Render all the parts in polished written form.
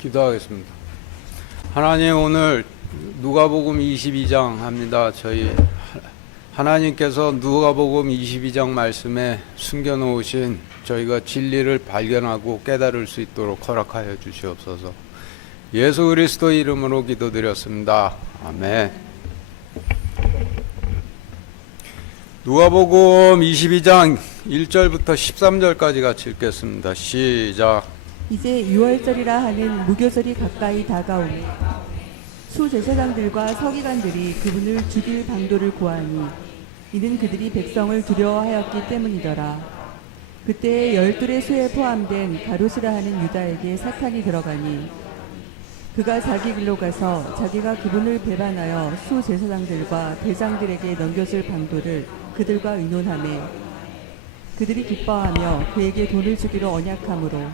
기도하겠습니다. 하나님, 오늘 누가복음 22장 합니다. 저희 하나님께서 누가복음 22장 말씀에 숨겨놓으신 저희가 진리를 발견하고 깨달을 수 있도록 허락하여 주시옵소서. 예수 그리스도 이름으로 기도드렸습니다. 아멘. 누가복음 22장 1절부터 13절까지 같이 읽겠습니다. 시작. 이제 유월절이라 하는 무교절이 가까이 다가오니 수제사장들과 서기관들이 그분을 죽일 방도를 구하니 이는 그들이 백성을 두려워하였기 때문이더라. 그때 열둘의 수에 포함된 가롯이라 하는 유다에게 사탄이 들어가니 그가 자기 길로 가서 자기가 그분을 배반하여 수제사장들과 대장들에게 넘겨줄 방도를 그들과 의논하매 그들이 기뻐하며 그에게 돈을 주기로 언약하므로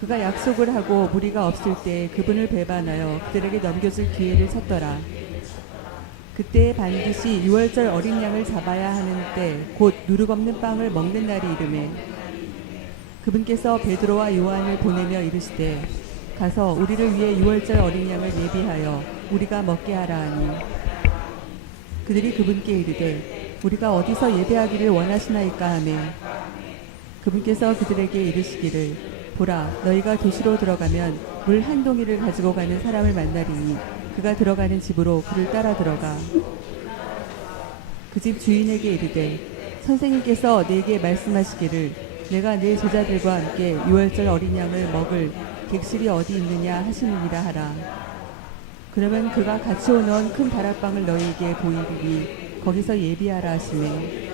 그가 약속을 하고 무리가 없을 때 그분을 배반하여 그들에게 넘겨줄 기회를 찾더라. 그때 반드시 유월절 어린 양을 잡아야 하는 때 곧 누룩없는 빵을 먹는 날이 이르매 그분께서 베드로와 요한을 보내며 이르시되 가서 우리를 위해 유월절 어린 양을 예비하여 우리가 먹게 하라 하니 그들이 그분께 이르되 우리가 어디서 예배하기를 원하시나이까 하매 그분께서 그들에게 이르시기를 보라, 너희가 도시로 들어가면 물 한 동이를 가지고 가는 사람을 만나리니 그가 들어가는 집으로 그를 따라 들어가 그 집 주인에게 이르되 선생님께서 내게 말씀하시기를 내가 내 제자들과 함께 유월절 어린 양을 먹을 객실이 어디 있느냐 하시느니라 하라. 그러면 그가 같이 오는 큰 다락방을 너희에게 보이리니 거기서 예비하라 하시매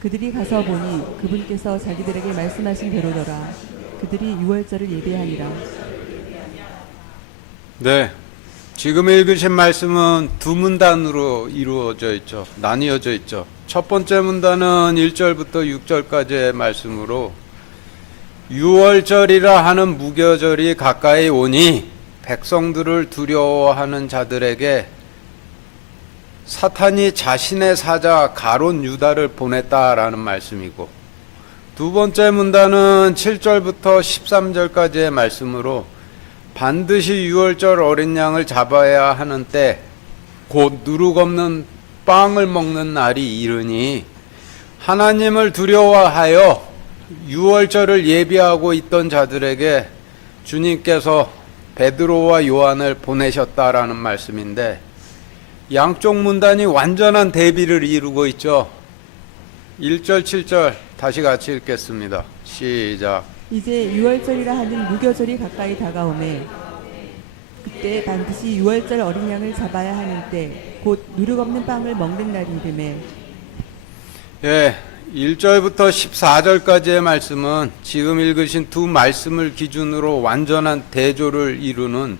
그들이 가서 보니 그분께서 자기들에게 말씀하신 대로더라. 그들이 유월절을 예배하니라. 네, 지금 읽으신 말씀은 두 문단으로 이루어져 있죠. 나뉘어져 있죠. 첫 번째 문단은 1절부터 6절까지의 말씀으로 유월절이라 하는 무교절이 가까이 오니 백성들을 두려워하는 자들에게 사탄이 자신의 사자 가롯 유다를 보냈다라는 말씀이고, 두 번째 문단은 7절부터 13절까지의 말씀으로 반드시 유월절 어린 양을 잡아야 하는 때 곧 누룩 없는 빵을 먹는 날이 이르니 하나님을 두려워하여 유월절을 예비하고 있던 자들에게 주님께서 베드로와 요한을 보내셨다라는 말씀인데, 양쪽 문단이 완전한 대비를 이루고 있죠. 1절, 7절 다시 같이 읽겠습니다. 시작. 이제 유월절이라 하는 무교절이 가까이 다가오매 그때 반드시 유월절 어린 양을 잡아야 하는 때 곧 누룩 없는 빵을 먹는 날이 이르매 1절부터 14절까지의 말씀은 지금 읽으신 두 말씀을 기준으로 완전한 대조를 이루는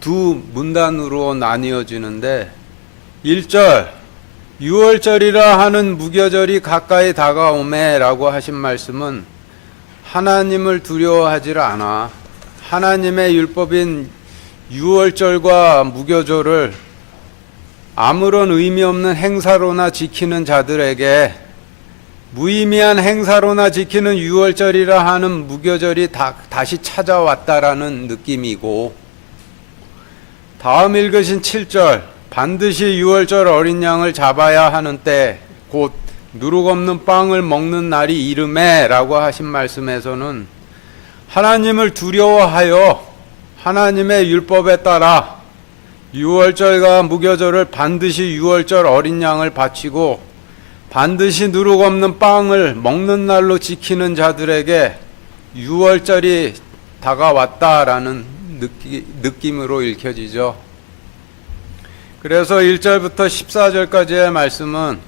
두 문단으로 나뉘어지는데, 1절 유월절이라 하는 무교절이 가까이 다가오매 라고 하신 말씀은 하나님을 두려워하지 않아 하나님의 율법인 유월절과 무교절을 아무런 의미 없는 행사로나 지키는 자들에게 무의미한 행사로나 지키는 유월절이라 하는 무교절이 다시 찾아왔다라는 느낌이고, 다음 읽으신 7절 반드시 유월절 어린 양을 잡아야 하는 때 곧 누룩 없는 빵을 먹는 날이 이르매 라고 하신 말씀에서는 하나님을 두려워하여 하나님의 율법에 따라 유월절과 무교절을 반드시 유월절 어린 양을 바치고 반드시 누룩 없는 빵을 먹는 날로 지키는 자들에게 유월절이 다가왔다라는 느낌으로 읽혀지죠. 그래서 1절부터 14절까지의 말씀은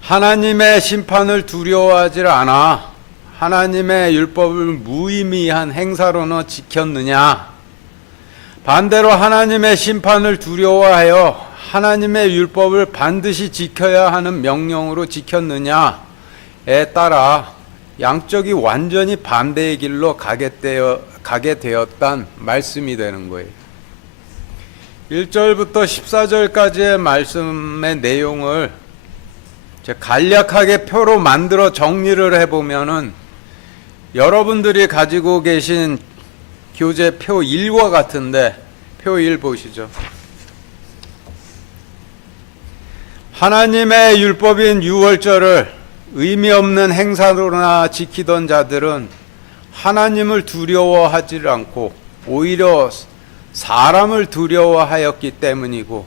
하나님의 심판을 두려워하지 않아 하나님의 율법을 무의미한 행사로는 지켰느냐, 반대로 하나님의 심판을 두려워하여 하나님의 율법을 반드시 지켜야 하는 명령으로 지켰느냐에 따라 양쪽이 완전히 반대의 길로 가게 되었단 말씀이 되는 거예요. 1절부터 14절까지의 말씀의 내용을 간략하게 표로 만들어 정리를 해보면은 여러분들이 가지고 계신 교재 표 1과 같은데 표 1 보시죠. 하나님의 율법인 유월절을 의미 없는 행사로나 지키던 자들은 하나님을 두려워하지 않고 오히려 사람을 두려워하였기 때문이고,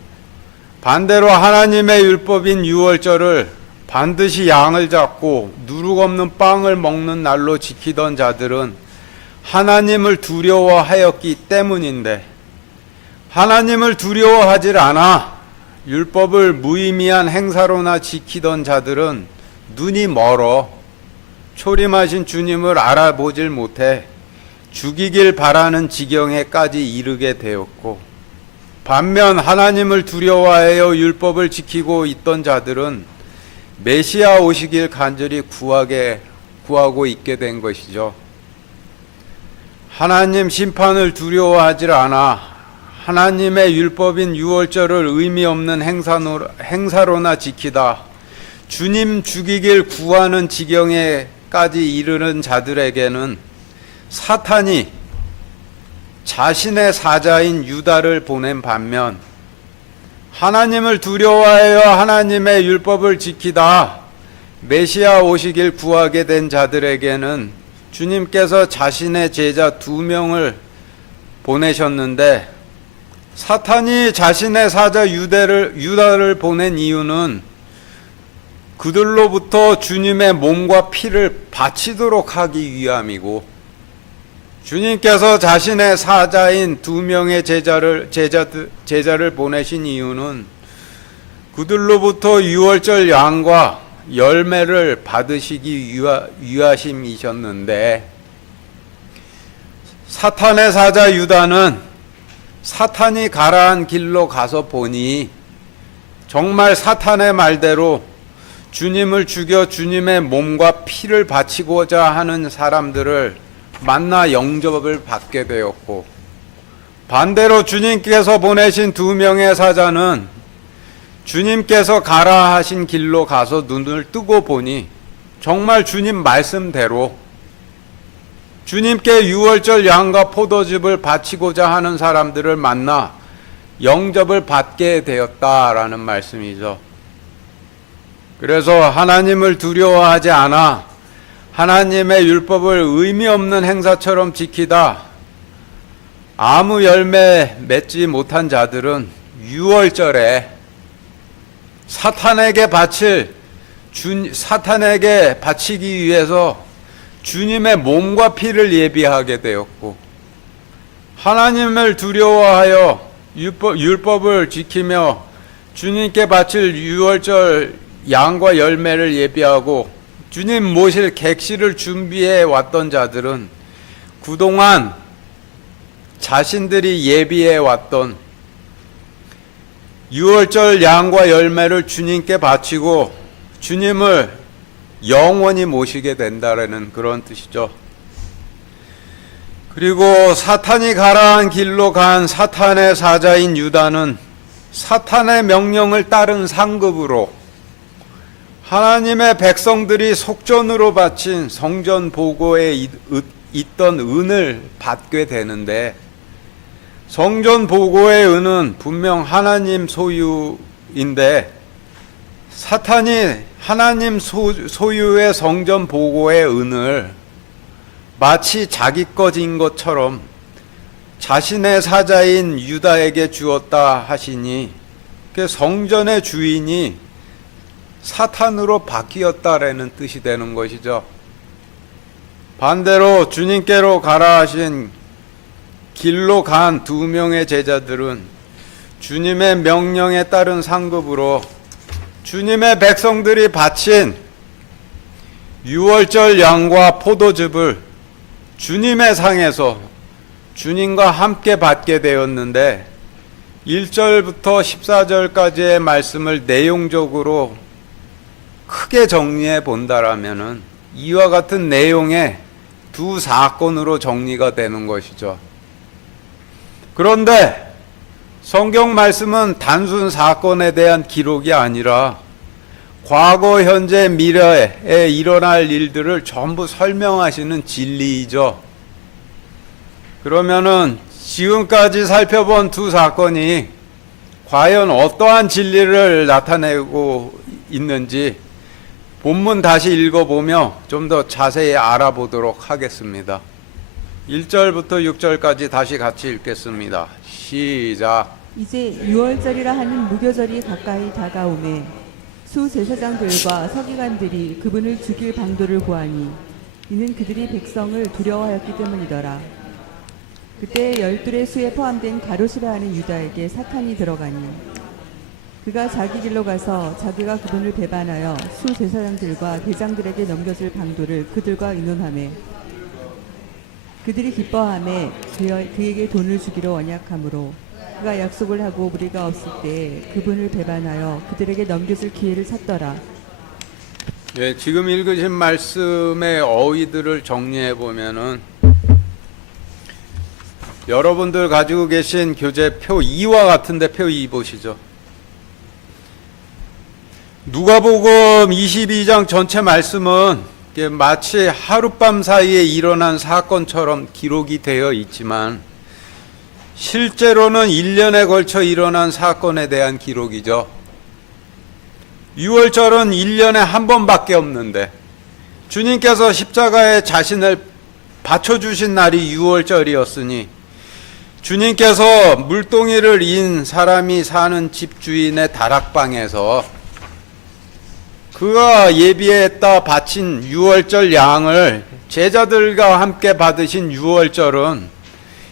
반대로 하나님의 율법인 유월절을 반드시 양을 잡고 누룩 없는 빵을 먹는 날로 지키던 자들은 하나님을 두려워하였기 때문인데, 하나님을 두려워하지 않아 율법을 무의미한 행사로나 지키던 자들은 눈이 멀어 초림하신 주님을 알아보질 못해 죽이길 바라는 지경에까지 이르게 되었고, 반면 하나님을 두려워하여 율법을 지키고 있던 자들은 메시아 오시길 간절히 구하고 있게 된 것이죠. 하나님 심판을 두려워하지 않아 하나님의 율법인 유월절을 의미 없는 행사로나 지키다 주님 죽이길 구하는 지경에까지 이르는 자들에게는 사탄이 자신의 사자인 유다를 보낸 반면, 하나님을 두려워하여 하나님의 율법을 지키다 메시아 오시길 구하게 된 자들에게는 주님께서 자신의 제자 2명을 보내셨는데, 사탄이 자신의 사자 유다를 보낸 이유는 그들로부터 주님의 몸과 피를 바치도록 하기 위함이고, 주님께서 자신의 사자인 2명의 제자를 보내신 이유는 그들로부터 유월절 양과 열매를 받으시기 위하심이셨는데, 사탄의 사자 유다는 사탄이 가라한 길로 가서 보니 정말 사탄의 말대로 주님을 죽여 주님의 몸과 피를 바치고자 하는 사람들을 만나 영접을 받게 되었고, 반대로 주님께서 보내신 2명의 사자는 주님께서 가라 하신 길로 가서 눈을 뜨고 보니 정말 주님 말씀대로 주님께 유월절 양과 포도즙을 바치고자 하는 사람들을 만나 영접을 받게 되었다라는 말씀이죠. 그래서 하나님을 두려워하지 않아 하나님의 율법을 의미 없는 행사처럼 지키다 아무 열매 맺지 못한 자들은 유월절에 사탄에게 바치기 위해서 주님의 몸과 피를 예비하게 되었고, 하나님을 두려워하여 율법을 지키며 주님께 바칠 유월절 양과 열매를 예비하고 주님 모실 객실을 준비해 왔던 자들은 그동안 자신들이 예비해 왔던 유월절 양과 열매를 주님께 바치고 주님을 영원히 모시게 된다라는 그런 뜻이죠. 그리고 사탄이 가라한 길로 간 사탄의 사자인 유다는 사탄의 명령을 따른 상급으로 하나님의 백성들이 속전으로 바친 성전 보고에 있던 은을 받게 되는데, 성전 보고의 은은 분명 하나님 소유인데 사탄이 하나님 소유의 성전 보고의 은을 마치 자기 것인 것처럼 자신의 사자인 유다에게 주었다 하시니, 그 성전의 주인이 사탄으로 바뀌었다라는 뜻이 되는 것이죠. 반대로 주님께로 가라 하신 길로 간 2명의 제자들은 주님의 명령에 따른 상급으로 주님의 백성들이 바친 유월절 양과 포도즙을 주님의 상에서 주님과 함께 받게 되었는데, 1절부터 14절까지의 말씀을 내용적으로 크게 정리해 본다라면은 이와 같은 내용의 2 사건으로 정리가 되는 것이죠. 그런데 성경 말씀은 단순 사건에 대한 기록이 아니라 과거, 현재, 미래에 일어날 일들을 전부 설명하시는 진리이죠. 그러면은 지금까지 살펴본 두 사건이 과연 어떠한 진리를 나타내고 있는지 본문 다시 읽어보며 좀 더 자세히 알아보도록 하겠습니다. 1절부터 6절까지 다시 같이 읽겠습니다. 시작. 이제 유월절이라 하는 무교절이 가까이 다가오매 수제사장들과 서기관들이 그분을 죽일 방도를 구하니 이는 그들이 백성을 두려워하였기 때문이더라. 그때 열둘의 수에 포함된 가롯이라 하는 유다에게 사탄이 들어가니 그가 자기 길로 가서 자기가 그분을 배반하여 수제사장들과 대장들에게 넘겨줄 방도를 그들과 의논하매 그들이 기뻐하매 그에게 돈을 주기로 언약하므로 그가 약속을 하고 무리가 없을 때 그분을 배반하여 그들에게 넘겨줄 기회를 찾더라. 네, 지금 읽으신 말씀의 어휘들을 정리해 보면은 여러분들 가지고 계신 교재 표 2와 같은데 표 2 보시죠. 누가복음 22장 전체 말씀은 마치 하룻밤 사이에 일어난 사건처럼 기록이 되어 있지만 실제로는 1년에 걸쳐 일어난 사건에 대한 기록이죠. 6월절은 1년에 한 번밖에 없는데 주님께서 십자가에 자신을 바쳐주신 날이 6월절이었으니 주님께서 물동이를 인 사람이 사는 집주인의 다락방에서 그가 예비했다 바친 6월절 양을 제자들과 함께 받으신 6월절은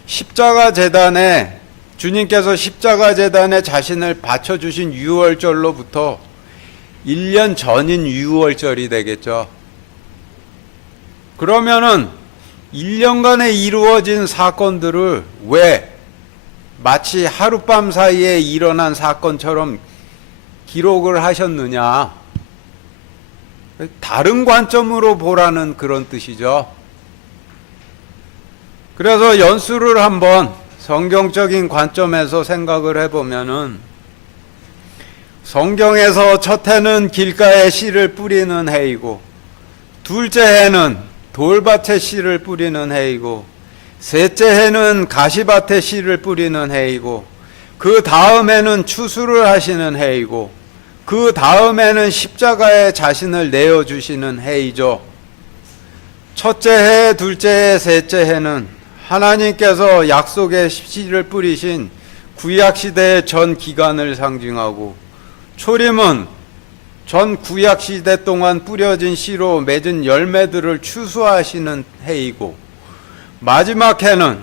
십자가 제단에 주님께서 십자가 제단에 자신을 바쳐주신 6월절로부터 1년 전인 6월절이 되겠죠. 그러면은 1년간에 이루어진 사건들을 왜 마치 하룻밤 사이에 일어난 사건처럼 기록을 하셨느냐? 다른 관점으로 보라는 그런 뜻이죠. 그래서 연수를 한번 성경적인 관점에서 생각을 해보면은 성경에서 첫 해는 길가에 씨를 뿌리는 해이고 둘째 해는 돌밭에 씨를 뿌리는 해이고 셋째 해는 가시밭에 씨를 뿌리는 해이고 그 다음에는 추수를 하시는 해이고 그 다음에는 십자가에 자신을 내어주시는 해이죠. 첫째 해, 둘째 해, 셋째 해는 하나님께서 약속의 씨를 뿌리신 구약시대의 전 기간을 상징하고 초림은 전 구약시대 동안 뿌려진 씨로 맺은 열매들을 추수하시는 해이고 마지막 해는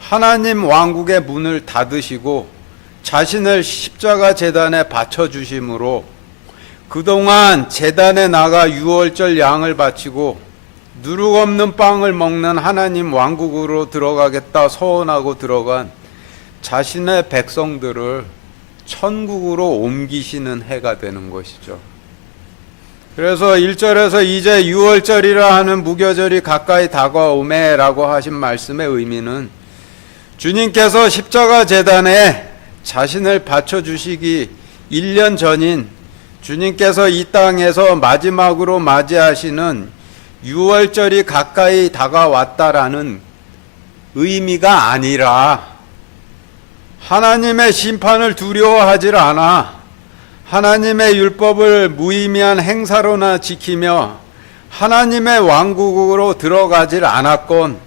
하나님 왕국의 문을 닫으시고 자신을 십자가 제단에 바쳐주심으로 그동안 제단에 나가 유월절 양을 바치고 누룩 없는 빵을 먹는 하나님 왕국으로 들어가겠다 서원하고 들어간 자신의 백성들을 천국으로 옮기시는 해가 되는 것이죠. 그래서 1절에서 이제 6월절이라 하는 무교절이 가까이 다가오매라고 하신 말씀의 의미는 주님께서 십자가 제단에 자신을 바쳐주시기 1년 전인 주님께서 이 땅에서 마지막으로 맞이하시는 6월절이 가까이 다가왔다라는 의미가 아니라 하나님의 심판을 두려워하지 않아 하나님의 율법을 무의미한 행사로나 지키며 하나님의 왕국으로 들어가질 않았건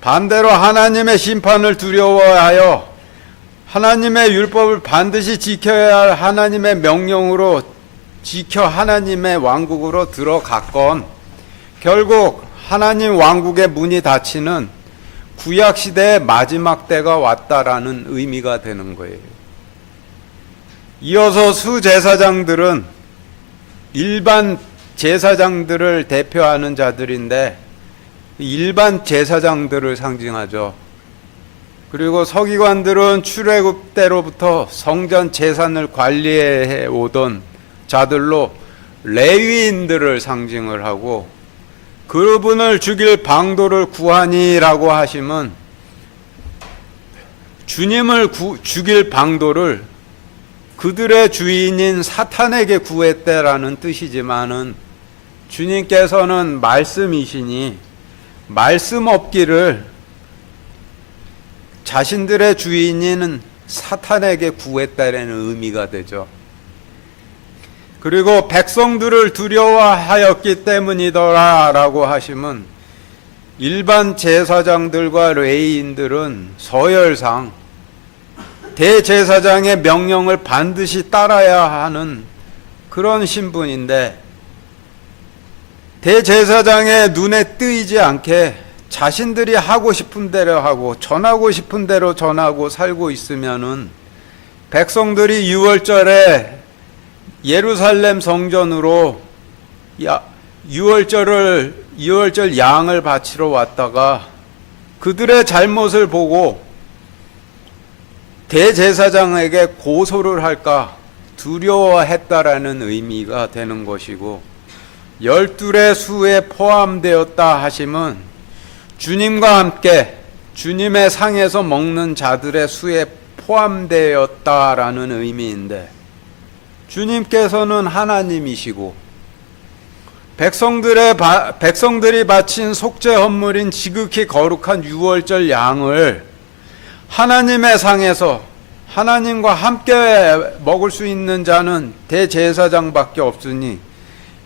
반대로 하나님의 심판을 두려워하여 하나님의 율법을 반드시 지켜야 할 하나님의 명령으로 지켜 하나님의 왕국으로 들어갔건 결국 하나님 왕국의 문이 닫히는 구약시대의 마지막 때가 왔다라는 의미가 되는 거예요. 이어서 수제사장들은 일반 제사장들을 대표하는 자들인데 일반 제사장들을 상징하죠. 그리고 서기관들은 출애굽 때로부터 성전 제산을 관리해 오던 자들로 레위인들을 상징을 하고 그분을 죽일 방도를 구하니라고 하심은 주님을 죽일 방도를 그들의 주인인 사탄에게 구했대라는 뜻이지만은 주님께서는 말씀이시니 말씀 없기를 자신들의 주인인 사탄에게 구했다는 의미가 되죠. 그리고 백성들을 두려워하였기 때문이더라 라고 하시면 일반 제사장들과 레위인들은 서열상 대제사장의 명령을 반드시 따라야 하는 그런 신분인데, 대제사장의 눈에 뜨이지 않게 자신들이 하고 싶은 대로 하고 전하고 싶은 대로 전하고 살고 있으면은 백성들이 유월절에 예루살렘 성전으로 유월절 양을 바치러 왔다가 그들의 잘못을 보고 대제사장에게 고소를 할까 두려워했다라는 의미가 되는 것이고, 열둘의 수에 포함되었다 하심은 주님과 함께 주님의 상에서 먹는 자들의 수에 포함되었다라는 의미인데, 주님께서는 하나님이시고 백성들이 바친 속죄 헌물인 지극히 거룩한 유월절 양을 하나님의 상에서 하나님과 함께 먹을 수 있는 자는 대제사장밖에 없으니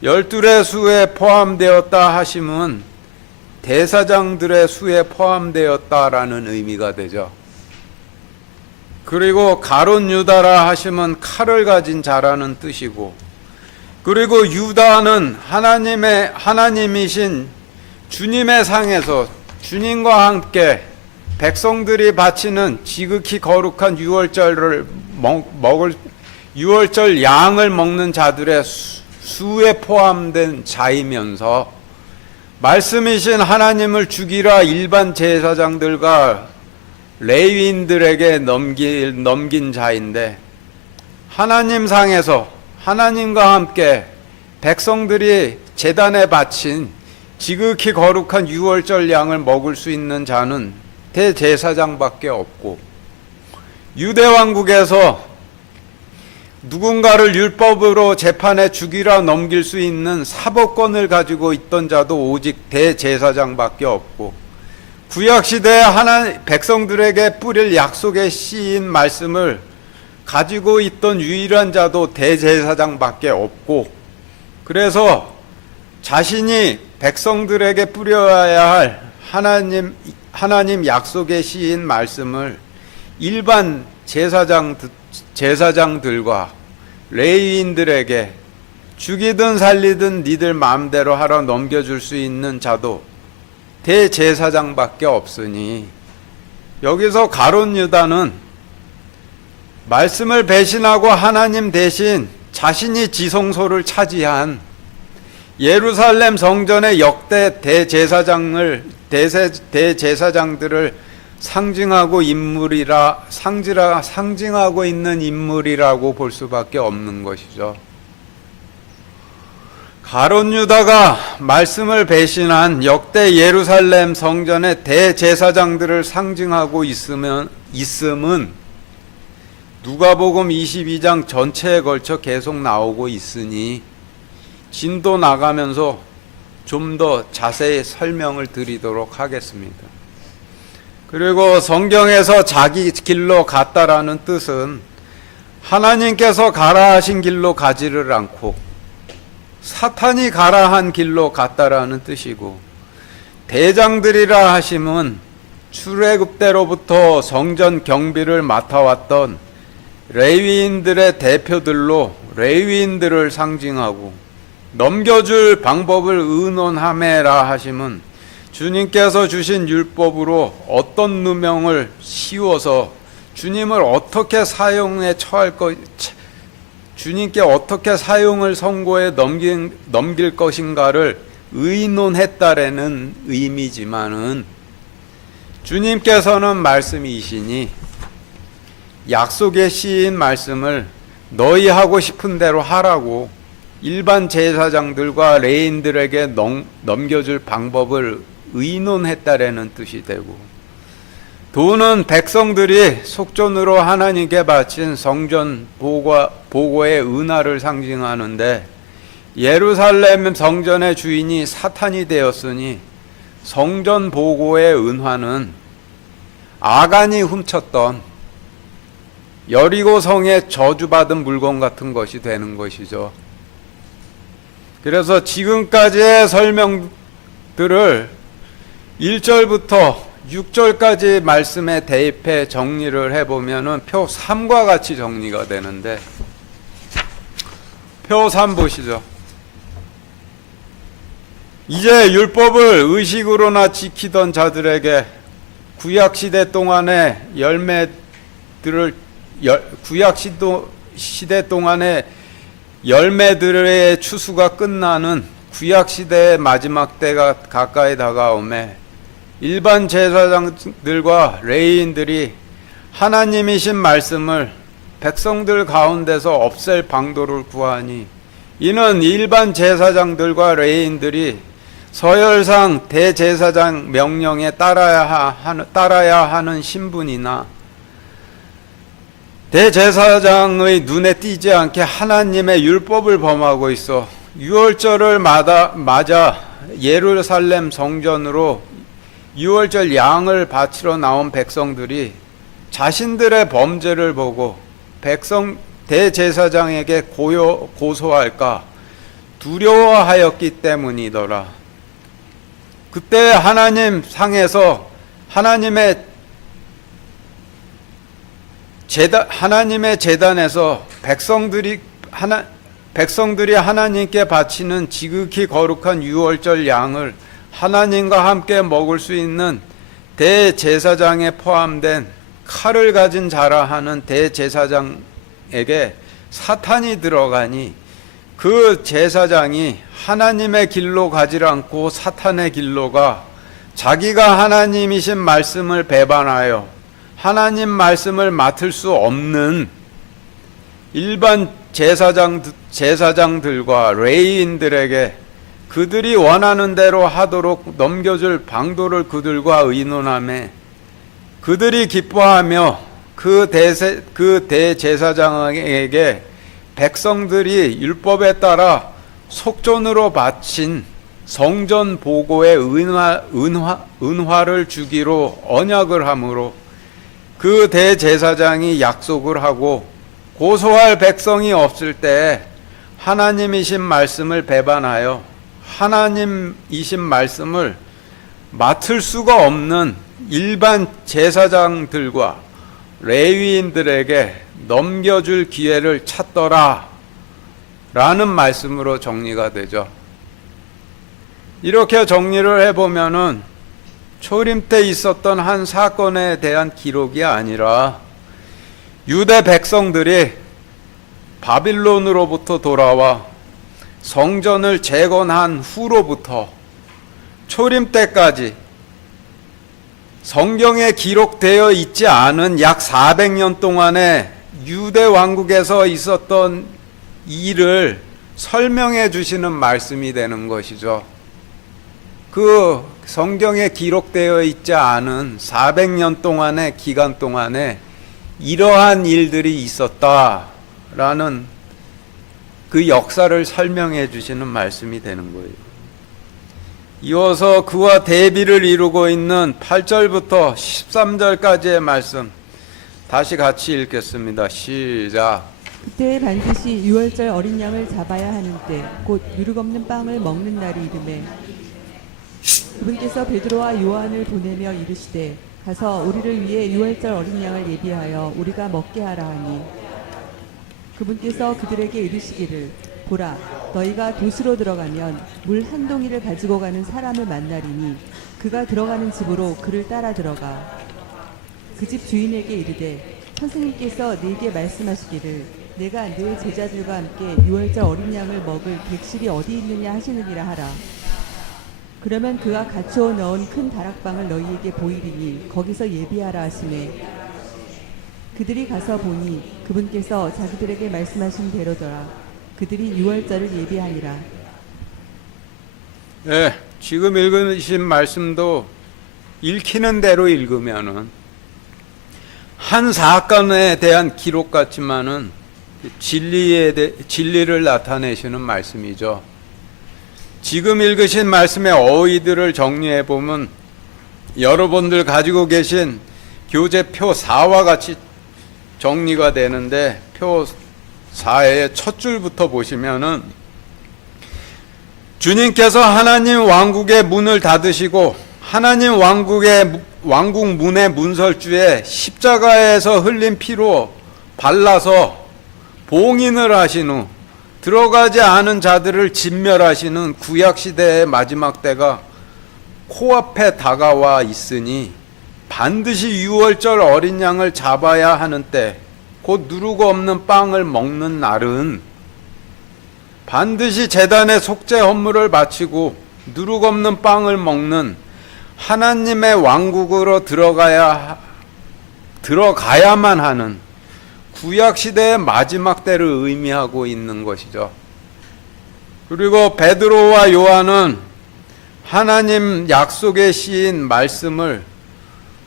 열둘의 수에 포함되었다 하심은 대사장들의 수에 포함되었다라는 의미가 되죠. 그리고 가룟 유다라 하시면 칼을 가진 자라는 뜻이고, 그리고 유다는 하나님이신 주님의 상에서 주님과 함께 백성들이 바치는 지극히 거룩한 유월절 양을 먹는 자들의 수에 포함된 자이면서 말씀이신 하나님을 죽이라 일반 제사장들과 레위인들에게 넘긴 자인데, 하나님 상에서 하나님과 함께 백성들이 제단에 바친 지극히 거룩한 유월절 양을 먹을 수 있는 자는 대제사장밖에 없고, 유대왕국에서 누군가를 율법으로 재판에 죽이라 넘길 수 있는 사법권을 가지고 있던 자도 오직 대제사장밖에 없고, 구약시대에 백성들에게 뿌릴 약속의 씨인 말씀을 가지고 있던 유일한 자도 대제사장밖에 없고, 그래서 자신이 백성들에게 뿌려야 할 하나님 약속의 씨인 말씀을 일반 제사장들과 레위인들에게 죽이든 살리든 니들 마음대로 하러 넘겨줄 수 있는 자도 대제사장밖에 없으니, 여기서 가룟 유다는 말씀을 배신하고 하나님 대신 자신이 지성소를 차지한 예루살렘 성전의 역대 대제사장들을 상징하고 있는 인물이라고 볼 수밖에 없는 것이죠. 가룟 유다가 말씀을 배신한 역대 예루살렘 성전의 대제사장들을 상징하고 있음은 누가복음 22장 전체에 걸쳐 계속 나오고 있으니 진도 나가면서 좀 더 자세히 설명을 드리도록 하겠습니다. 그리고 성경에서 자기 길로 갔다라는 뜻은 하나님께서 가라 하신 길로 가지를 않고 사탄이 가라 한 길로 갔다라는 뜻이고, 대장들이라 하심은 출애굽 때로부터 성전 경비를 맡아왔던 레위인들의 대표들로 레위인들을 상징하고, 넘겨줄 방법을 의논하매라 하심은 주님께서 주신 율법으로 어떤 누명을 씌워서 주님을 어떻게 사용에 처할 주님께 어떻게 사용을 선고에 넘길 것인가를 의논했다라는 의미지만은, 주님께서는 말씀이시니 약속의 씨인 말씀을 너희 하고 싶은 대로 하라고 일반 제사장들과 레인들에게 넘겨줄 방법을 의논했다라는 뜻이 되고, 도는 백성들이 속전으로 하나님께 바친 성전 보고의 은화를 상징하는데, 예루살렘 성전의 주인이 사탄이 되었으니 성전 보고의 은화는 아간이 훔쳤던 여리고성에 저주받은 물건 같은 것이 되는 것이죠. 그래서 지금까지의 설명들을 1절부터 6절까지 말씀에 대입해 정리를 해보면은 표 3과 같이 정리가 되는데, 표 3 보시죠. 이제 율법을 의식으로나 지키던 자들에게 구약시대 동안의 구약시대 동안의 열매들의 추수가 끝나는 구약시대의 마지막 때가 가까이 다가오매 일반 제사장들과 레위인들이 하나님이신 말씀을 백성들 가운데서 없앨 방도를 구하니, 이는 일반 제사장들과 레위인들이 서열상 대제사장 명령에 따라야 하는 신분이나 대제사장의 눈에 띄지 않게 하나님의 율법을 범하고 있어 유월절을 맞아 예루살렘 성전으로 유월절 양을 바치러 나온 백성들이 자신들의 범죄를 보고 대제사장에게 고소할까 두려워하였기 때문이더라. 그때 하나님 상에서 하나님의 제단에서 백성들이 하나님께 바치는 지극히 거룩한 유월절 양을 하나님과 함께 먹을 수 있는 대제사장에 포함된 칼을 가진 자라 하는 대제사장에게 사탄이 들어가니, 그 제사장이 하나님의 길로 가지 않고 사탄의 길로 가 자기가 하나님이신 말씀을 배반하여 하나님 말씀을 맡을 수 없는 일반 제사장들과 레위인들에게 그들이 원하는 대로 하도록 넘겨줄 방도를 그들과 의논하며 그들이 기뻐하며 그 대제사장에게 백성들이 율법에 따라 속전으로 바친 성전 보고의 은화를 주기로 언약을 하므로 그 대제사장이 약속을 하고 고소할 백성이 없을 때 하나님이신 말씀을 배반하여 하나님이신 말씀을 맡을 수가 없는 일반 제사장들과 레위인들에게 넘겨줄 기회를 찾더라 라는 말씀으로 정리가 되죠. 이렇게 정리를 해보면은 초림 때 있었던 한 사건에 대한 기록이 아니라 유대 백성들이 바빌론으로부터 돌아와 성전을 재건한 후로부터 초림 때까지 성경에 기록되어 있지 않은 약 400년 동안의 유대 왕국에서 있었던 일을 설명해 주시는 말씀이 되는 것이죠. 그 성경에 기록되어 있지 않은 400년 동안의 기간 동안에 이러한 일들이 있었다라는 그 역사를 설명해 주시는 말씀이 되는 거예요. 이어서 그와 대비를 이루고 있는 8절부터 13절까지의 말씀 다시 같이 읽겠습니다. 시작. 그때 반드시 유월절 어린 양을 잡아야 하는 때 곧 누룩 없는 빵을 먹는 날이 이르매 그분께서 베드로와 요한을 보내며 이르시되 가서 우리를 위해 유월절 어린 양을 예비하여 우리가 먹게 하라 하니 그분께서 그들에게 이르시기를 보라 너희가 도시로 들어가면 물 한 동이를 가지고 가는 사람을 만나리니 그가 들어가는 집으로 그를 따라 들어가 그 집 주인에게 이르되 선생님께서 네게 말씀하시기를 내가 네 제자들과 함께 유월절 어린 양을 먹을 객실이 어디 있느냐 하시느니라 하라. 그러면 그가 갖추어 넣은 큰 다락방을 너희에게 보이리니 거기서 예비하라 하시매 그들이 가서 보니 그분께서 자기들에게 말씀하신 대로더라. 그들이 유월절을 예비하니라. 네, 지금 읽으신 말씀도 읽히는 대로 읽으면은 한 사건에 대한 기록 같지만은 진리를 나타내시는 말씀이죠. 지금 읽으신 말씀의 어휘들을 정리해 보면 여러분들 가지고 계신 교재표 4와 같이 정리가 되는데, 표 4의 첫 줄부터 보시면은 주님께서 하나님 왕국의 문을 닫으시고 하나님 왕국의 왕국 문의 문설주에 십자가에서 흘린 피로 발라서 봉인을 하신 후 들어가지 않은 자들을 진멸하시는 구약시대의 마지막 때가 코앞에 다가와 있으니 반드시 유월절 어린 양을 잡아야 하는 때, 곧 누르고 없는 빵을 먹는 날은 반드시 제단의 속죄 헌물을 바치고 누룩 없는 빵을 먹는 하나님의 왕국으로 들어가야만 하는 구약시대의 마지막 때를 의미하고 있는 것이죠. 그리고 베드로와 요한은 하나님 약속의 시인 말씀을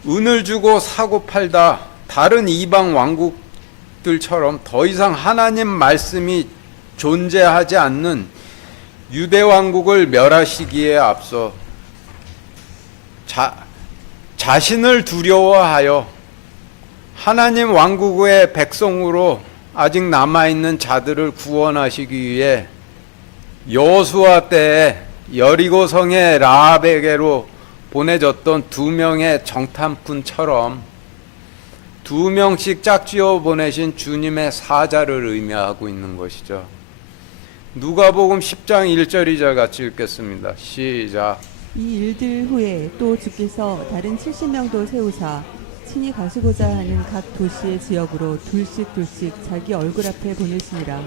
은을 주고 사고 팔다 다른 이방 왕국들처럼 더 이상 하나님 말씀이 존재하지 않는 유대 왕국을 멸하시기에 앞서 자신을 두려워하여 하나님 왕국의 백성으로 아직 남아있는 자들을 구원하시기 위해 여호수아 때에 여리고성의 라합에게로 보내졌던 2명의 정탐꾼처럼 2명씩 짝지어 보내신 주님의 사자를 의미하고 있는 것이죠. 누가복음 10장 1절 같이 읽겠습니다. 시작. 이 일들 후에 또 주께서 다른 70명도 세우사 친히 가시고자 하는 각 도시의 지역으로 둘씩 자기 얼굴 앞에 보내시니라.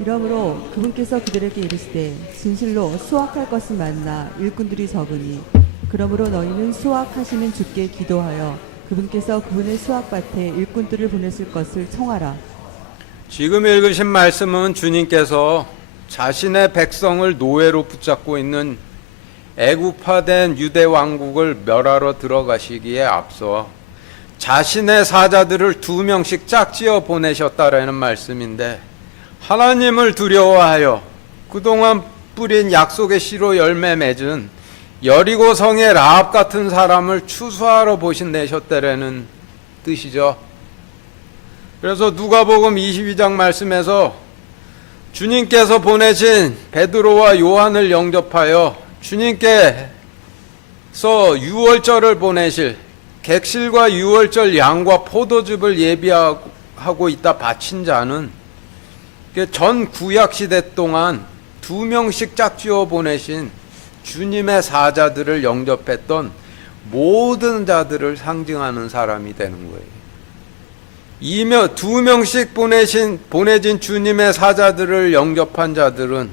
이러므로 그분께서 그들에게 이르시되 진실로 수확할 것은 많으나 일꾼들이 적으니 그러므로 너희는 수확하시는 주께 기도하여 그분께서 그분의 수확밭에 일꾼들을 보내실 것을 청하라. 지금 읽으신 말씀은 주님께서 자신의 백성을 노예로 붙잡고 있는 애굽화된 유대 왕국을 멸하러 들어가시기에 앞서 자신의 사자들을 2명씩 짝지어 보내셨다라는 말씀인데, 하나님을 두려워하여 그동안 뿌린 약속의 씨로 열매 맺은 여리고성의 라합 같은 사람을 추수하러 보신내셨다라는 뜻이죠. 그래서 누가복음 22장 말씀에서 주님께서 보내신 베드로와 요한을 영접하여 주님께서 유월절을 보내실 객실과 유월절 양과 포도즙을 예비하고 있다 바친 자는 전 구약시대 동안 2명씩 짝지어 보내신 주님의 사자들을 영접했던 모든 자들을 상징하는 사람이 되는 거예요. 2명씩 보내진 주님의 사자들을 영접한 자들은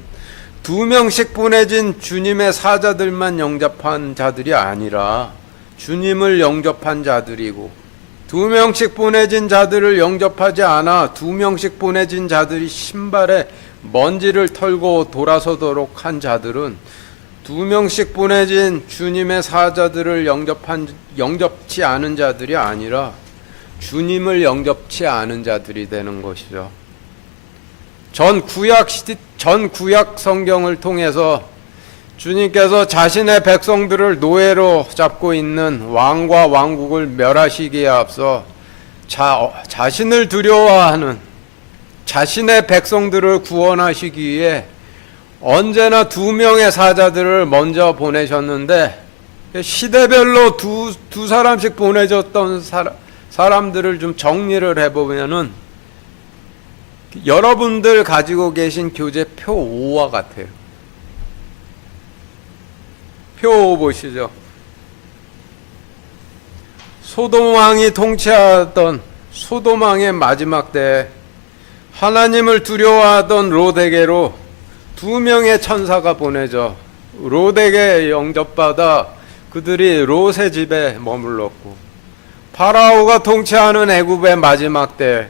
2명씩 보내진 주님의 사자들만 영접한 자들이 아니라 주님을 영접한 자들이고, 2명씩 보내진 자들을 영접하지 않아 2명씩 보내진 자들이 신발에 먼지를 털고 돌아서도록 한 자들은 2명씩 보내진 주님의 사자들을 영접치 않은 자들이 아니라 주님을 영접치 않은 자들이 되는 것이죠. 전 구약 성경을 통해서 주님께서 자신의 백성들을 노예로 잡고 있는 왕과 왕국을 멸하시기에 앞서 자신을 두려워하는 자신의 백성들을 구원하시기 위해 언제나 2명의 사자들을 먼저 보내셨는데, 시대별로 두 사람씩 보내졌던 사람들을 좀 정리를 해보면은 여러분들 가지고 계신 교재표 5와 같아요. 표 5 보시죠. 소돔 왕이 통치하던 소돔 왕의 마지막 때에 하나님을 두려워하던 롯에게로 2명의 천사가 보내져 롯에게 영접받아 그들이 롯의 집에 머물렀고, 파라오가 통치하는 애굽의 마지막 때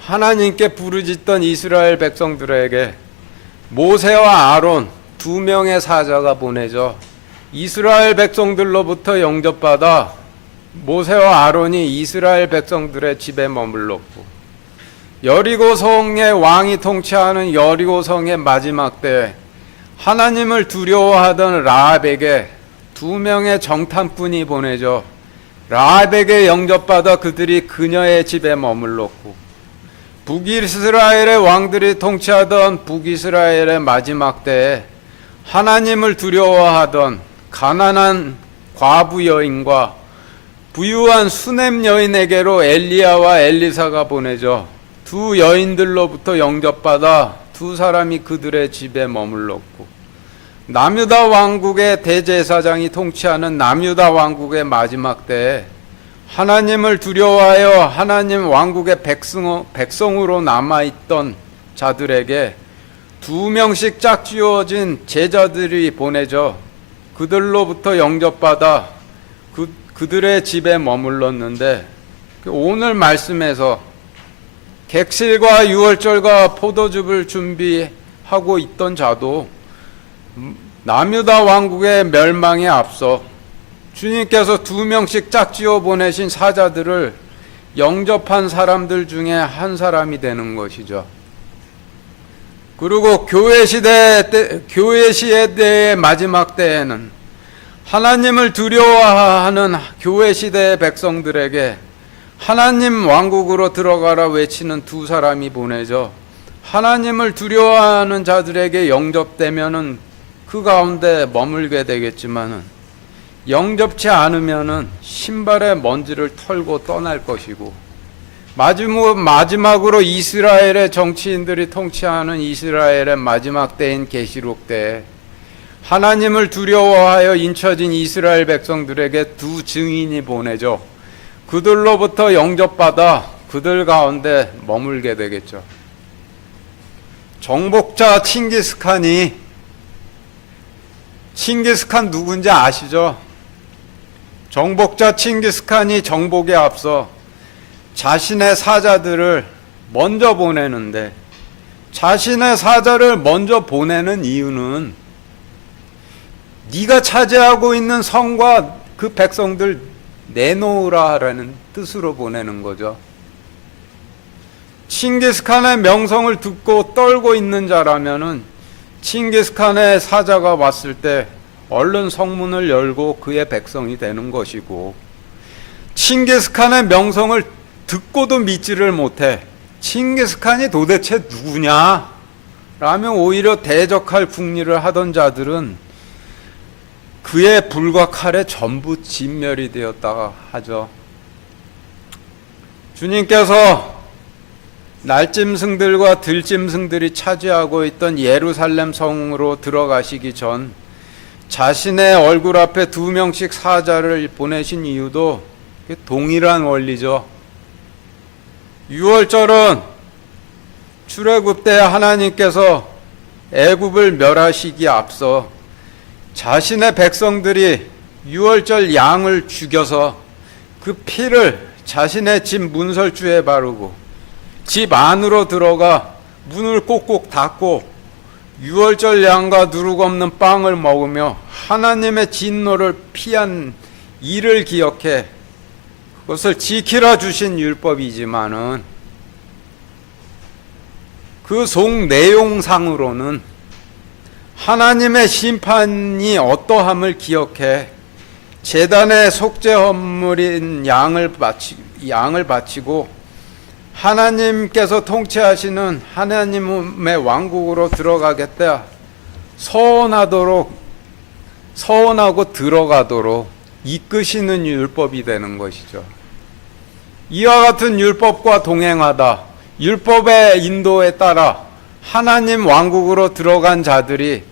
하나님께 부르짖던 이스라엘 백성들에게 모세와 아론 2명의 사자가 보내져 이스라엘 백성들로부터 영접받아 모세와 아론이 이스라엘 백성들의 집에 머물렀고, 여리고성의 왕이 통치하는 여리고성의 마지막 때 하나님을 두려워하던 라합에게 2명의 정탐꾼이 보내져 라합에게 영접받아 그들이 그녀의 집에 머물렀고, 북이스라엘의 왕들이 통치하던 북이스라엘의 마지막 때에 하나님을 두려워하던 가난한 과부 여인과 부유한 수넴 여인에게로 엘리야와 엘리사가 보내져 두 여인들로부터 영접받아 두 사람이 그들의 집에 머물렀고, 남유다 왕국의 대제사장이 통치하는 남유다 왕국의 마지막 때에 하나님을 두려워하여 하나님 왕국의 백성으로 남아있던 자들에게 2명씩 짝지어진 제자들이 보내져 그들로부터 영접받아 그들의 집에 머물렀는데, 오늘 말씀에서 객실과 유월절과 포도즙을 준비하고 있던 자도 남유다 왕국의 멸망에 앞서 주님께서 2명씩 짝지어 보내신 사자들을 영접한 사람들 중에 한 사람이 되는 것이죠. 그리고 교회 시대의 마지막 때에는 하나님을 두려워하는 교회 시대의 백성들에게 하나님 왕국으로 들어가라 외치는 두 사람이 보내져 하나님을 두려워하는 자들에게 영접되면은 그 가운데 머물게 되겠지만은, 영접치 않으면은 신발의 먼지를 털고 떠날 것이고, 마지막으로 이스라엘의 정치인들이 통치하는 이스라엘의 마지막 때인 계시록 때에 하나님을 두려워하여 인쳐진 이스라엘 백성들에게 두 증인이 보내져 그들로부터 영접받아 그들 가운데 머물게 되겠죠. 정복자 칭기스칸 누군지 아시죠? 정복자 칭기스칸이 정복에 앞서 자신의 사자들을 먼저 보내는데, 자신의 사자를 먼저 보내는 이유는 네가 차지하고 있는 성과 그 백성들 내놓으라라는 뜻으로 보내는 거죠. 칭기스칸의 명성을 듣고 떨고 있는 자라면은 칭기스칸의 사자가 왔을 때 얼른 성문을 열고 그의 백성이 되는 것이고, 칭기스칸의 명성을 듣고도 믿지를 못해 칭기스칸이 도대체 누구냐 라며 오히려 대적할 궁리를 하던 자들은 그의 불과 칼에 전부 진멸이 되었다가 하죠. 주님께서 날짐승들과 들짐승들이 차지하고 있던 예루살렘 성으로 들어가시기 전 자신의 얼굴 앞에 2명씩 사자를 보내신 이유도 동일한 원리죠. 유월절은 출애굽 때 하나님께서 애굽을 멸하시기에 앞서 자신의 백성들이 유월절 양을 죽여서 그 피를 자신의 집 문설주에 바르고 집 안으로 들어가 문을 꼭꼭 닫고 유월절 양과 누룩 없는 빵을 먹으며 하나님의 진노를 피한 일을 기억해 그것을 지키라 주신 율법이지만은, 그 속 내용상으로는 하나님의 심판이 어떠함을 기억해 제단의 속죄 헌물인 양을 바치고 하나님께서 통치하시는 하나님의 왕국으로 들어가겠다 서원하고 들어가도록 이끄시는 율법이 되는 것이죠. 이와 같은 율법과 동행하다 율법의 인도에 따라 하나님 왕국으로 들어간 자들이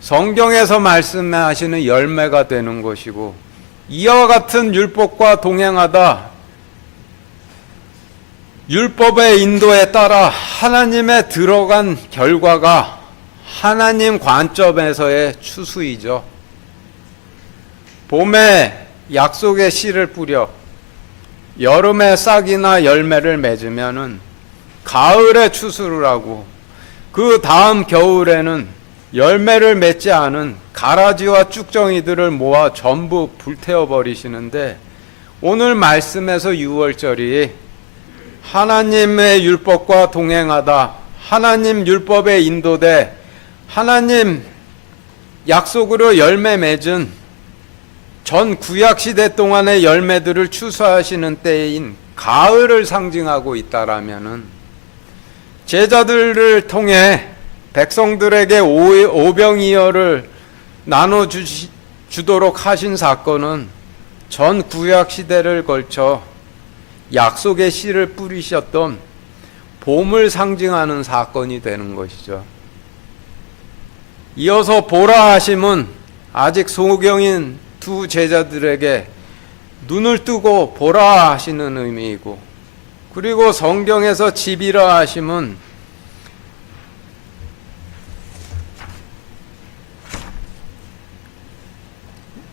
성경에서 말씀하시는 열매가 되는 것이고, 이와 같은 율법과 동행하다 율법의 인도에 따라 하나님의 들어간 결과가 하나님 관점에서의 추수이죠. 봄에 약속의 씨를 뿌려 여름에 싹이나 열매를 맺으면은 가을에 추수를 하고, 그 다음 겨울에는 열매를 맺지 않은 가라지와 쭉정이들을 모아 전부 불태워 버리시는데, 오늘 말씀에서 유월절이 하나님의 율법과 동행하다 하나님 율법에 인도돼 하나님 약속으로 열매 맺은 전 구약 시대 동안의 열매들을 추수하시는 때인 가을을 상징하고 있다라면은 제자들을 통해 백성들에게 오병이어를 나눠 주도록 하신 사건은 전 구약 시대를 걸쳐 약속의 씨를 뿌리셨던 봄을 상징하는 사건이 되는 것이죠. 이어서 보라 하심은 아직 소경인 두 제자들에게 눈을 뜨고 보라 하시는 의미이고, 그리고 성경에서 집이라 하심은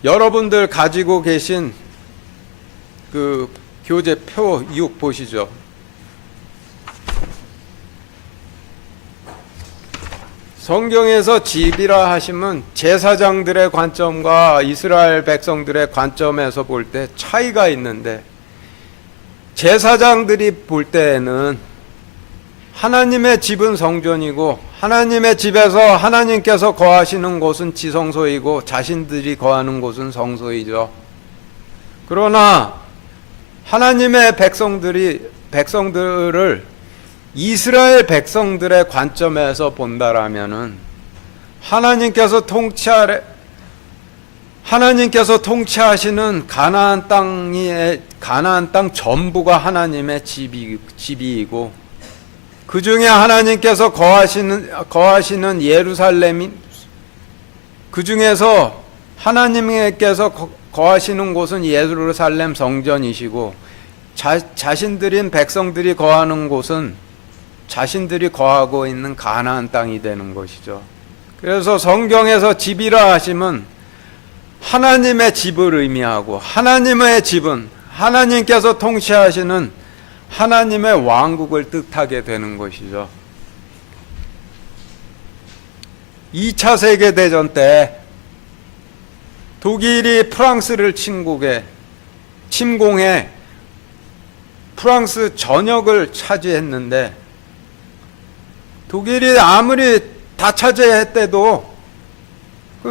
여러분들 가지고 계신 그 교재 표 6 보시죠. 성경에서 집이라 하시면 제사장들의 관점과 이스라엘 백성들의 관점에서 볼 때 차이가 있는데, 제사장들이 볼 때에는 하나님의 집은 성전이고 하나님의 집에서 하나님께서 거하시는 곳은 지성소이고 자신들이 거하는 곳은 성소이죠. 그러나 하나님의 백성들을 이스라엘 백성들의 관점에서 본다라면은 하나님께서 통치하시는 가나안 땅 전부가 하나님의 집이고, 그 중에 하나님께서 거하시는 예루살렘이, 그 중에서 하나님께서 거하시는 곳은 예루살렘 성전이시고, 자신들인 백성들이 거하는 곳은 자신들이 거하고 있는 가나안 땅이 되는 것이죠. 그래서 성경에서 집이라 하시면 하나님의 집을 의미하고, 하나님의 집은 하나님께서 통치하시는 하나님의 왕국을 뜻하게 되는 것이죠. 2차 세계대전 때 독일이 프랑스를 침공해 프랑스 전역을 차지했는데, 독일이 아무리 다 차지했대도 그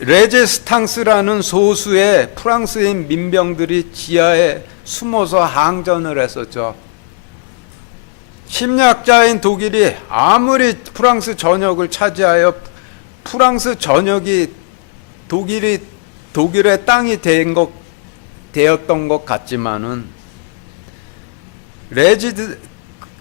레지스탕스라는 소수의 프랑스인 민병들이 지하에 숨어서 항전을 했었죠. 침략자인 독일이 아무리 프랑스 전역을 차지하여 프랑스 전역이 독일의 땅이 되었던 것 같지만은,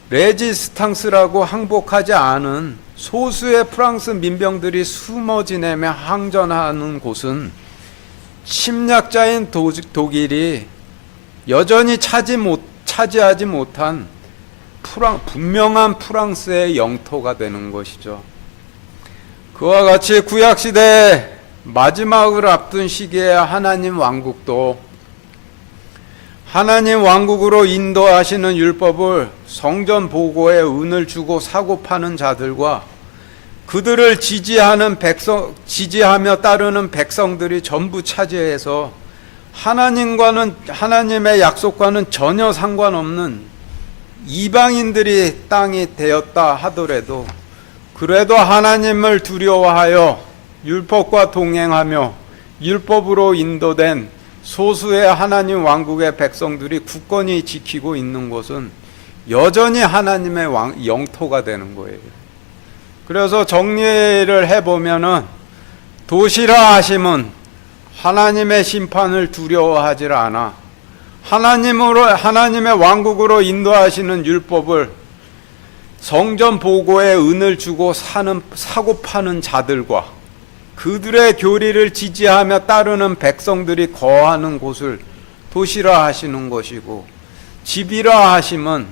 레지스탕스라고 항복하지 않은 소수의 프랑스 민병들이 숨어 지내며 항전하는 곳은 침략자인 독일이 여전히 차지하지 못한 분명한 프랑스의 영토가 되는 것이죠. 그와 같이 구약시대 마지막을 앞둔 시기에 하나님 왕국도 하나님 왕국으로 인도하시는 율법을 성전 보고에 은을 주고 사고 파는 자들과 그들을 지지하며 따르는 백성들이 전부 차지해서 하나님의 약속과는 전혀 상관없는 이방인들이 땅이 되었다 하더라도, 그래도 하나님을 두려워하여 율법과 동행하며 율법으로 인도된 소수의 하나님 왕국의 백성들이 굳건히 지키고 있는 곳은 여전히 하나님의 영토가 되는 거예요. 그래서 정리를 해보면은, 도시라 하심은 하나님의 심판을 두려워하지 않아 하나님의 왕국으로 인도하시는 율법을 성전 보고에 은을 주고 사고 파는 자들과 그들의 교리를 지지하며 따르는 백성들이 거하는 곳을 도시라 하시는 것이고, 집이라 하심은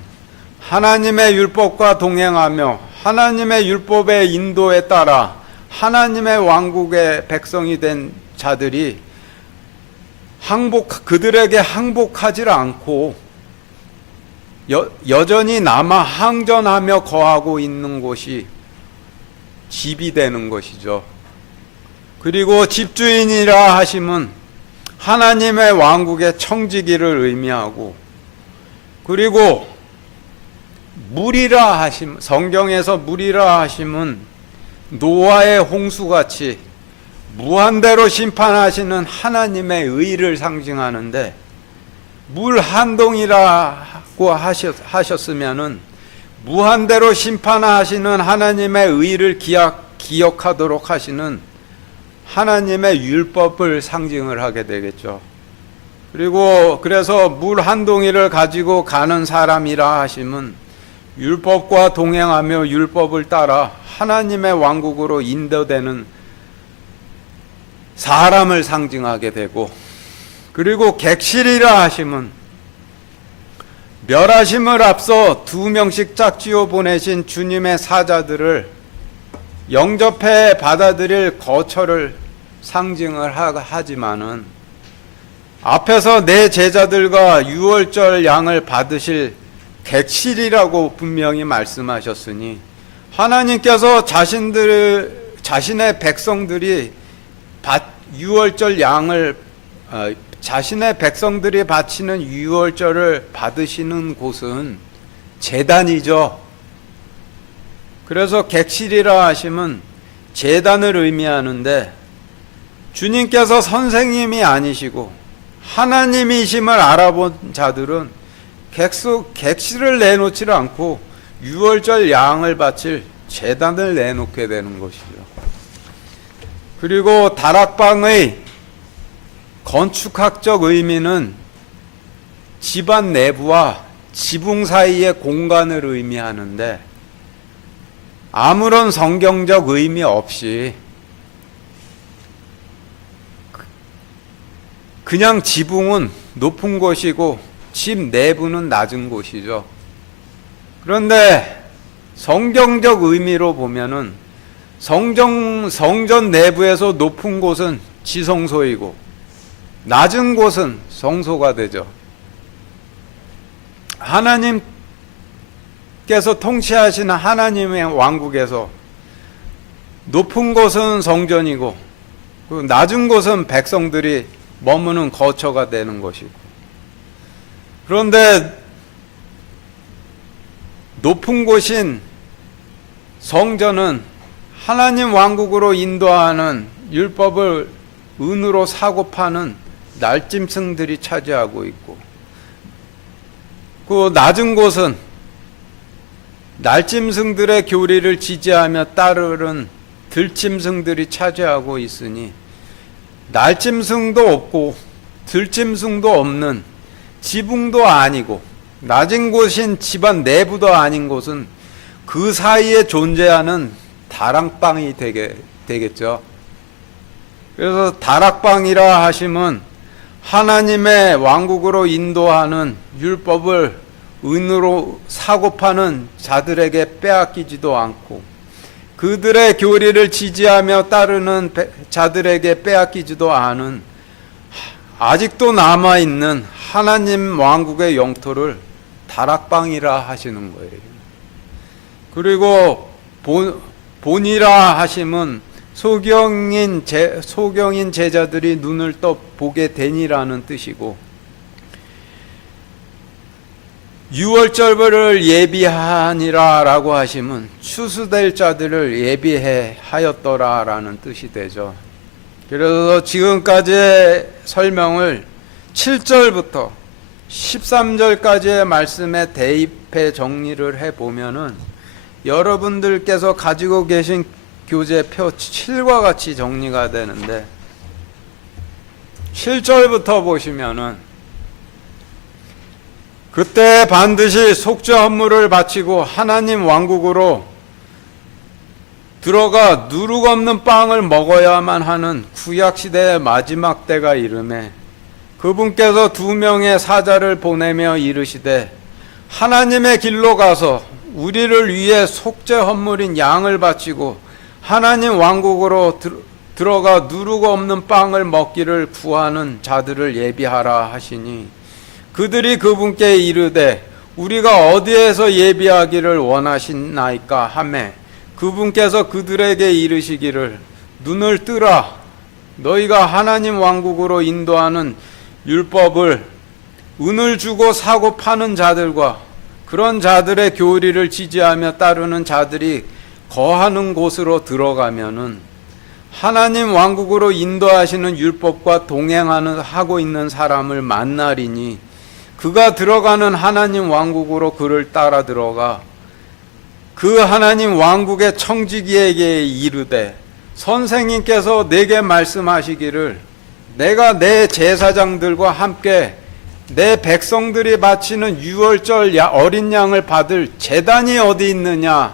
하나님의 율법과 동행하며 하나님의 율법의 인도에 따라 하나님의 왕국의 백성이 된 자들이 그들에게 항복하지 않고 여전히 남아 항전하며 거하고 있는 곳이 집이 되는 것이죠. 그리고 집주인이라 하심은 하나님의 왕국의 청지기를 의미하고, 그리고 물이라 하심, 성경에서 물이라 하심은 노아의 홍수같이 무한대로 심판하시는 하나님의 의를 상징하는데, 물 한 동이라고 하셨으면은 무한대로 심판하시는 하나님의 의를 기억하도록 하시는 하나님의 율법을 상징을 하게 되겠죠. 그리고 그래서 물 한 동이를 가지고 가는 사람이라 하시면 율법과 동행하며 율법을 따라 하나님의 왕국으로 인도되는 사람을 상징하게 되고, 그리고 객실이라 하시면 멸하심을 앞서 2명씩 짝지어 보내신 주님의 사자들을 영접해 받아들일 거처를 상징을 하지만은, 앞에서 내 제자들과 유월절 양을 받으실 객실이라고 분명히 말씀하셨으니, 하나님께서 자신의 백성들이 유월절 양을 자신의 백성들이 바치는 유월절을 받으시는 곳은 제단이죠. 그래서 객실이라 하시면 제단을 의미하는데, 주님께서 선생님이 아니시고 하나님이심을 알아본 자들은 객실을 내놓지를 않고 유월절 양을 바칠 제단을 내놓게 되는 것이죠. 그리고 다락방의 건축학적 의미는 집안 내부와 지붕 사이의 공간을 의미하는데, 아무런 성경적 의미 없이 그냥 지붕은 높은 곳이고 집 내부는 낮은 곳이죠. 그런데 성경적 의미로 보면은 성전 내부에서 높은 곳은 지성소이고 낮은 곳은 성소가 되죠. 하나님께서 통치하시는 하나님의 왕국에서 높은 곳은 성전이고 낮은 곳은 백성들이 머무는 거처가 되는 것이고, 그런데 높은 곳인 성전은 하나님 왕국으로 인도하는 율법을 은으로 사고 파는 날짐승들이 차지하고 있고, 그 낮은 곳은 날짐승들의 교리를 지지하며 따르는 들짐승들이 차지하고 있으니, 날짐승도 없고 들짐승도 없는 지붕도 아니고 낮은 곳인 집안 내부도 아닌 곳은 그 사이에 존재하는 다락방이 되겠죠. 그래서 다락방이라 하시면 하나님의 왕국으로 인도하는 율법을 은으로 사고 파는 자들에게 빼앗기지도 않고, 그들의 교리를 지지하며 따르는 자들에게 빼앗기지도 않은 아직도 남아있는 하나님 왕국의 영토를 다락방이라 하시는 거예요. 그리고 본이라 하심은 소경인 제자들이 눈을 떠 보게 되니라는 뜻이고, 유월절을 예비하니라라고 하시면 추수될 자들을 예비해 하였더라라는 뜻이 되죠. 그래서 지금까지의 설명을 7절부터 13절까지의 말씀에 대입해 정리를 해보면은 여러분들께서 가지고 계신 교재표 7과 같이 정리가 되는데, 7절부터 보시면은 그때 반드시 속죄 헌물을 바치고 하나님 왕국으로 들어가 누룩 없는 빵을 먹어야만 하는 구약시대의 마지막 때가 이르매, 그분께서 2명의 사자를 보내며 이르시되 하나님의 길로 가서 우리를 위해 속죄 헌물인 양을 바치고 하나님 왕국으로 들어가 누룩 없는 빵을 먹기를 구하는 자들을 예비하라 하시니, 그들이 그분께 이르되 우리가 어디에서 예비하기를 원하시나이까 하매, 그분께서 그들에게 이르시기를 눈을 뜨라. 너희가 하나님 왕국으로 인도하는 율법을 은을 주고 사고 파는 자들과 그런 자들의 교리를 지지하며 따르는 자들이 거하는 곳으로 들어가면은 하나님 왕국으로 인도하시는 율법과 하고 있는 사람을 만나리니 그가 들어가는 하나님 왕국으로 그를 따라 들어가 그 하나님 왕국의 청지기에게 이르되 선생님께서 내게 말씀하시기를 내가 내 제사장들과 함께 내 백성들이 바치는 유월절 어린 양을 받을 제단이 어디 있느냐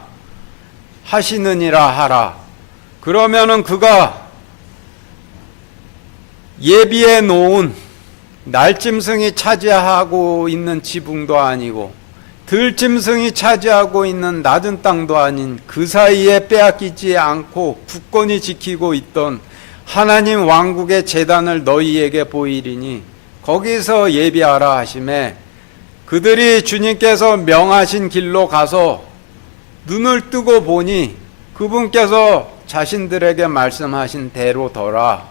하시느니라 하라. 그러면은 그가 예비해 놓은 날짐승이 차지하고 있는 지붕도 아니고 들짐승이 차지하고 있는 낮은 땅도 아닌 그 사이에 빼앗기지 않고 굳건히 지키고 있던 하나님 왕국의 제단을 너희에게 보이리니 거기서 예비하라 하시매 그들이 주님께서 명하신 길로 가서 눈을 뜨고 보니 그분께서 자신들에게 말씀하신 대로더라.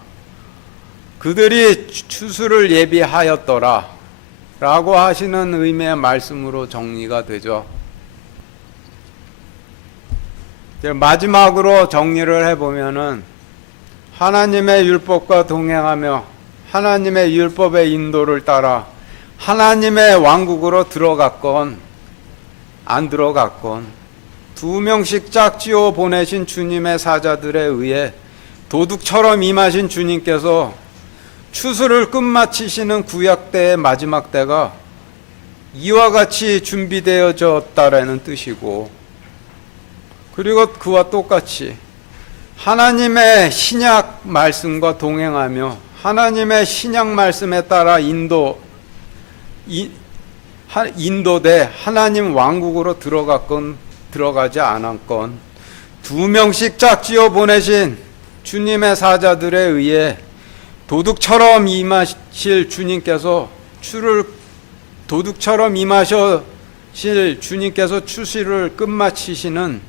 그들이 추수를 예비하였더라 라고 하시는 의미의 말씀으로 정리가 되죠. 마지막으로 정리를 해보면은 하나님의 율법과 동행하며 하나님의 율법의 인도를 따라 하나님의 왕국으로 들어갔건 안 들어갔건 2명씩 짝지어 보내신 주님의 사자들에 의해 도둑처럼 임하신 주님께서 추수를 끝마치시는 구약 때의 마지막 때가 이와 같이 준비되어졌다라는 뜻이고, 그리고 그와 똑같이 하나님의 신약 말씀과 동행하며 하나님의 신약 말씀에 따라 인도돼 하나님 왕국으로 들어갔건 들어가지 않았건 2명씩 짝지어 보내신 주님의 사자들에 의해 도둑처럼 임하실 주님께서 도둑처럼 임하실 주님께서 추수를 끝마치시는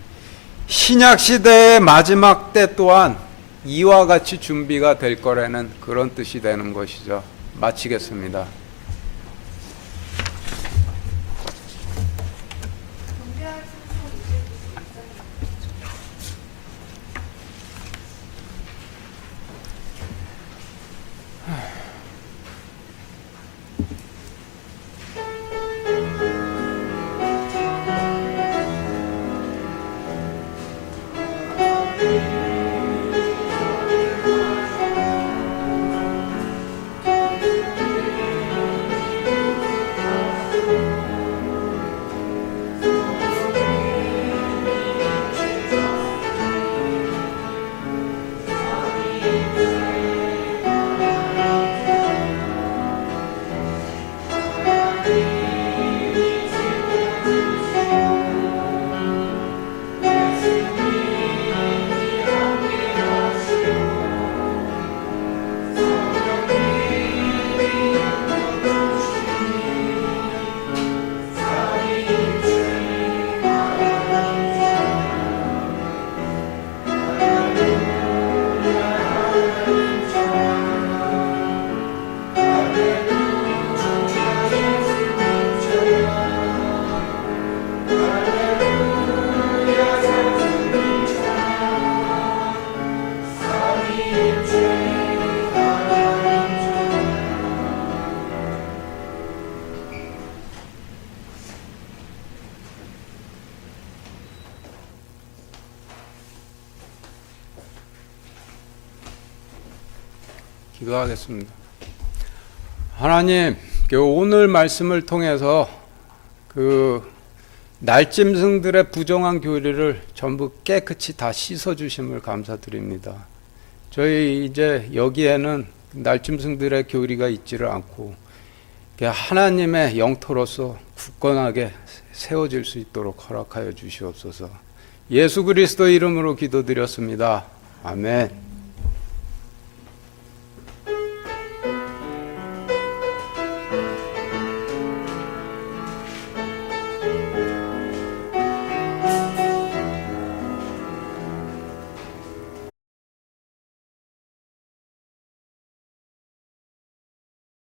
신약 시대의 마지막 때 또한 이와 같이 준비가 될 거라는 그런 뜻이 되는 것이죠. 마치겠습니다. 기도하겠습니다. 하나님, 오늘 말씀을 통해서 그 날짐승들의 부정한 교리를 전부 깨끗이 다 씻어주심을 감사드립니다. 저희 이제 여기에는 날짐승들의 교리가 있지를 않고 하나님의 영토로서 굳건하게 세워질 수 있도록 허락하여 주시옵소서. 예수 그리스도 이름으로 기도드렸습니다. 아멘.